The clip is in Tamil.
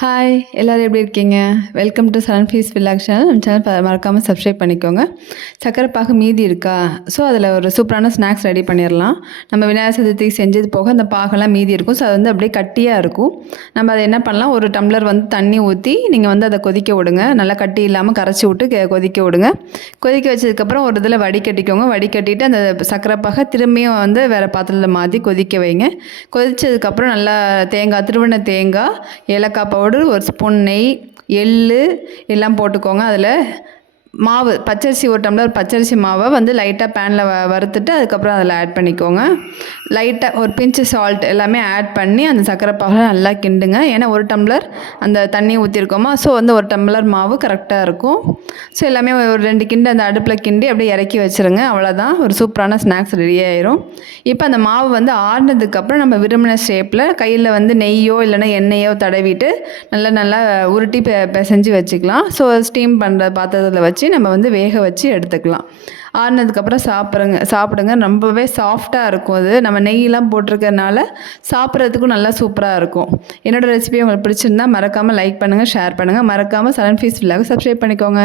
ஹாய் எல்லோரும் எப்படி இருக்கீங்க? Welcome to sun fees vlog channel. நம்ம சேனல் மறக்காமல் சப்ஸ்கிரைப் பண்ணிக்கோங்க. சக்கரை பாகு மீதி இருக்கா? ஸோ அதில் ஒரு சூப்பரான ஸ்நாக்ஸ் ரெடி பண்ணிடலாம். நம்ம விநாயகர் சதுர்த்திக்கு செஞ்சது போக அந்த பாகெல்லாம் மீதி இருக்கும். ஸோ அது வந்து அப்படியே கட்டியாக இருக்கும். நம்ம அதை என்ன பண்ணலாம், ஒரு டம்ளர் வந்து தண்ணி ஊற்றி நீங்கள் வந்து அதை கொதிக்க விடுங்க. நல்லா கட்டி இல்லாமல் கரைச்சி விட்டு கொதிக்க விடுங்க. கொதிக்க வச்சதுக்கப்புறம் ஒரு இதில் வடிகட்டிக்கோங்க. வடிகட்டிட்டு அந்த சக்கரை பாகை திரும்பியும் வந்து வேறு பாத்திரத்தில் மாற்றி கொதிக்க வைங்க. கொதித்ததுக்கப்புறம் நல்லா திருவண்ண தேங்காய், ஏலக்காய் பவுடர், ஒரு ஸ்பூன் நெய், எள்ளு எல்லாம் போட்டுக்கோங்க. அதில் மாவு பச்சரிசி, ஒரு டம்ளர் பச்சரிசி மாவை வந்து லைட்டாக பேனில் வறுத்துட்டு அதுக்கப்புறம் அதில் ஆட் பண்ணிக்கோங்க. லைட்டாக ஒரு பிஞ்சு சால்ட் எல்லாமே ஆட் பண்ணி அந்த சக்கரை பாகை நல்லா கிண்டுங்க. ஏன்னா ஒரு டம்ளர் அந்த தண்ணி ஊற்றிருக்கோமா, ஸோ வந்து ஒரு டம்ளர் மாவு கரெக்டாக இருக்கும். ஸோ எல்லாமே ஒரு 2 கிண்டு அந்த அடுப்பில் கிண்டி அப்படியே இறக்கி வச்சுருங்க. அவ்வளோதான், ஒரு சூப்பரான ஸ்நாக்ஸ் ரெடி ஆயிரும். இப்போ அந்த மாவு வந்து ஆறுனதுக்கப்புறம் நம்ம விரும்பின ஷேப்பில் கையில் வந்து நெய்யோ இல்லைன்னா எண்ணெயோ தடவிட்டு நல்லா உருட்டி பிசைஞ்சு வச்சுக்கலாம். ஸோ ஸ்டீம் பண்ணுற பாத்திரத்தில் வச்சு நம்ம வந்து வேக வச்சு எடுத்துக்கலாம். ஆறுனதுக்கப்புறம் சாப்பிடுங்க. ரொம்பவே சாஃப்டாக இருக்கும். அது நம்ம நெய்யெலாம் போட்டிருக்கறனால சாப்பிட்றதுக்கும் நல்லா சூப்பராக இருக்கும். என்னோடய ரெசிபி உங்களுக்கு பிடிச்சிருந்தா மறக்காமல் லைக் பண்ணுங்கள், ஷேர் பண்ணுங்கள். மறக்காமல் சன் ஃபீஸ் வில்லாக சப்ஸ்கிரைப் பண்ணிக்கோங்க.